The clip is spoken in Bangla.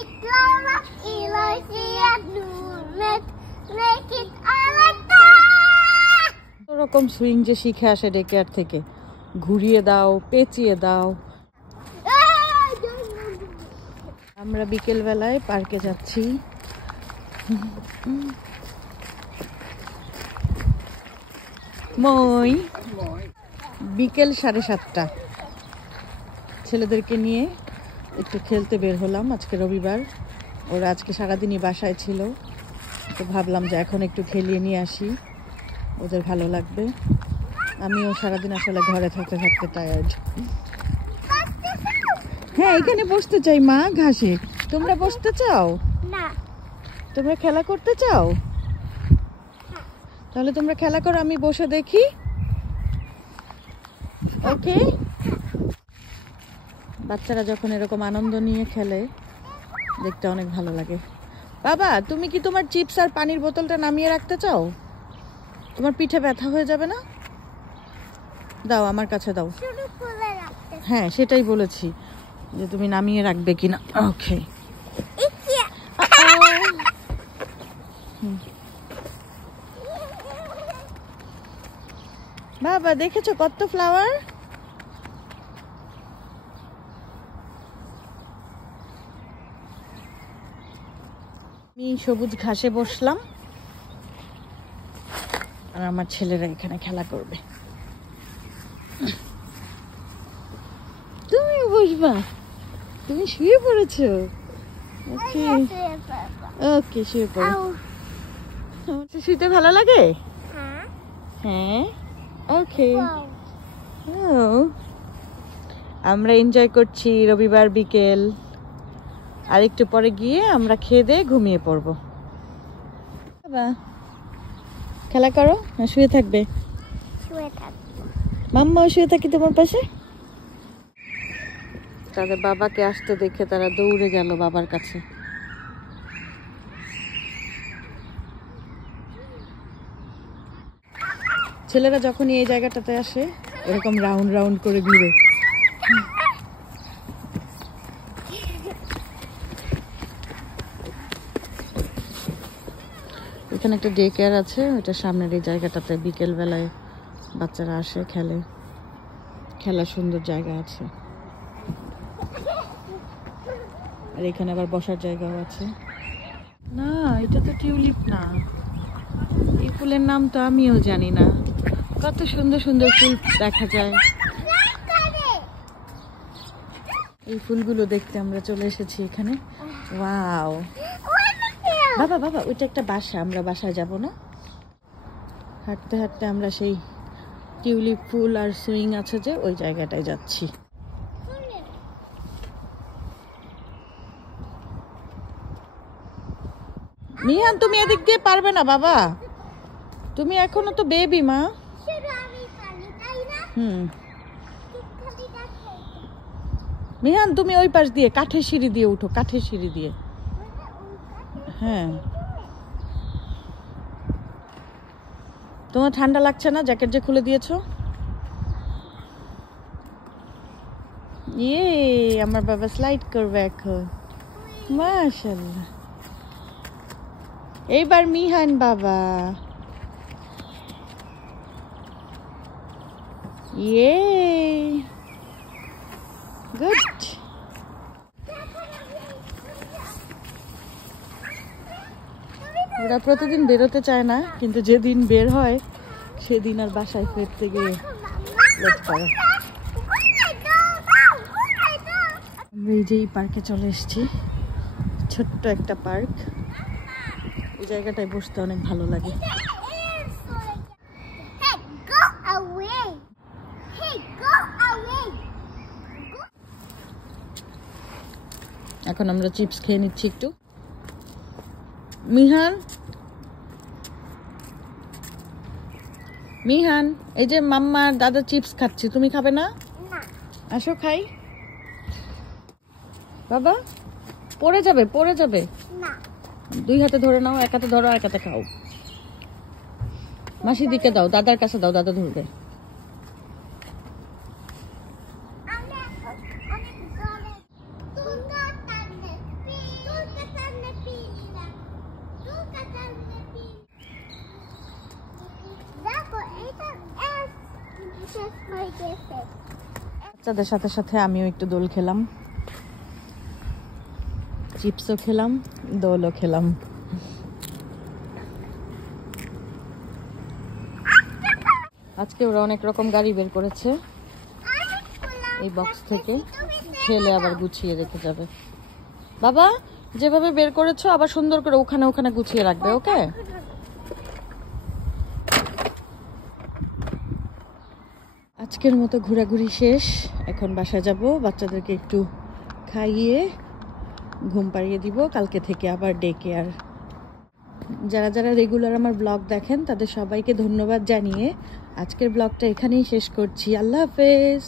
it lava, make it alata. ওরকম সুইং যে শিখে আসে ডে কেয়ার থেকে, ঘুরিয়ে দাও, পেঁচিয়ে দাও। আমরা বিকেল বেলায় পার্কে যাচ্ছি। মই বিকেল 7:30 ছেলেদেরকে নিয়ে একটু খেলতে বের হলাম। আজকে রবিবার, ওরা আজকে সারাদিনই বাসায় ছিল, তো ভাবলাম যে এখন একটু খেলিয়ে নিয়ে আসি, ওদের ভালো লাগবে। আমিও সারাদিন আসলে ঘরে থাকতে থাকতে টায়ার্ড। হ্যাঁ, এখানে বসতে চাই মা, ঘাসে। তোমরা বসতে চাও না? তোমরা খেলা করতে চাও? তাহলে তোমরা খেলা করো, আমি বসে দেখি। ওকে। বাচ্চারা যখন এরকম আনন্দ নিয়ে খেলে দেখতে অনেক ভালো লাগে। বাবা, তুমি কি তোমার চিপস আর পানির বোতলটা নামিয়ে রাখতে চাও? তোমার পিঠে ব্যথা হয়ে যাবে না? দাও, আমার কাছে দাও। হ্যাঁ, সেটাই বলেছি যে তুমি নামিয়ে রাখবে কিনা। ওকে। বাবা, দেখেছো কত ফ্লাওয়ার? আমি সবুজ ঘাসে বসলাম আর আমার ছেলেরা এখানে খেলা করবে। তুমিও বসবা? তুমি শুয়ে পড়েছো? ওকে ওকে, শুয়ে পড়ো। শুতে ভালো লাগে? হ্যাঁ, ওকে। আমরা এনজয় করছি রবিবার বিকেল। আর একটু পরে গিয়ে আমরা খেয়ে দিয়ে ঘুমিয়ে পড়বো। বাবা, খেলা করো না শুয়ে থাকবে? মাম্মাও শুয়ে থাকি তোমার পাশে। তাদের বাবাকে আসতে দেখে তারা দৌড়ে গেল বাবার কাছে। ছেলেরা যখনই এই জায়গাটাতে আসে এরকম রাউন্ড রাউন্ড করে ঘুরে। এখানে একটা ডে কেয়ার আছে, ওইটা সামনের এই জায়গাটাতে বিকেল বেলায় বাচ্চারা আসে, খেলে। খেলার সুন্দর জায়গা আছে, আর এখানে আবার বসার জায়গাও আছে। না, এটা তো টিউলিপ না। এই ফুলের নাম তো আমিও জানি না। কত সুন্দর সুন্দর ফুল দেখা যায়। এই ফুলগুলো দেখতে আমরা চলে এসেছি এখানে। ওয়াও! বাবা বাবা, ওইটা একটা বাসা, আমরা বাসায় যাব না? হাঁটতে হাঁটতে আমরা সেই টিউলিপ ফুল আর সুইং আছে যে ওই জায়গাটায় যাচ্ছি। মিহান, তুমি এদিক দিয়ে পারবে না বাবা, তুমি এখনো তো বেবি মা। মিহান, তুমি ওই পাশ দিয়ে কাঠের সিঁড়ি দিয়ে উঠো, কাঠের সিঁড়ি দিয়ে। হ্যাঁ, তোমার ঠান্ডা লাগছে না? জ্যাকেট যে খুলে দিয়েছো। ইয়ে, আমার বাবা স্লাইড করবে এখন। মাশাআল্লাহ। এইবার মিহান বাবা। ইয়ে, গুড। ওরা প্রতিদিন বেরোতে চায় না, কিন্তু যেদিন বের হয় সেদিন আর বাসায় ফিরতে গিয়ে লেট করে। আমরা এই যে এই পার্কে চলে এসেছি, ছোট্ট একটা পার্ক। এই জায়গাটায় বসতে অনেক ভালো লাগে। এখন আমরা চিপস খেয়ে নিচ্ছি একটু। মিহান, মিহান, এই যে মাম্মা দাদা চিপস খাচ্ছি, তুমি খাবে না? আসো খাই। বাবা, পড়ে যাবে, পড়ে যাবে। দুই হাতে ধরে নাও, এক হাতে ধরো, এক হাতে খাও। মাসির দিকে দাও, দাদার কাছে দাও, দাদা ধরবে। গেছে। বাচ্চাদের সাথে সাথে আমিও একটু দোল খেলাম, চিপসও খেলাম, দোলও খেলাম। আজকে ওরা অনেক রকম গাড়ি বের করেছে, এই বক্স থেকে খেলে আবার গুছিয়ে রেখে যাবে। বাবা যেভাবে বের করেছো আবার সুন্দর করে ওখানে ওখানে গুছিয়ে রাখবে, ওকে? আজকের মতো ঘোরাঘুরি শেষ, এখন বাসায় যাব, বাচ্চাদেরকে একটু খাইয়ে ঘুম পাড়িয়ে দিব, কালকে থেকে আবার ডে কেয়ার। যারা যারা রেগুলার আমার ব্লগ দেখেন তাদের সবাইকে ধন্যবাদ জানিয়ে আজকের ব্লগটা এখানেই শেষ করছি। আল্লাহ হাফেজ।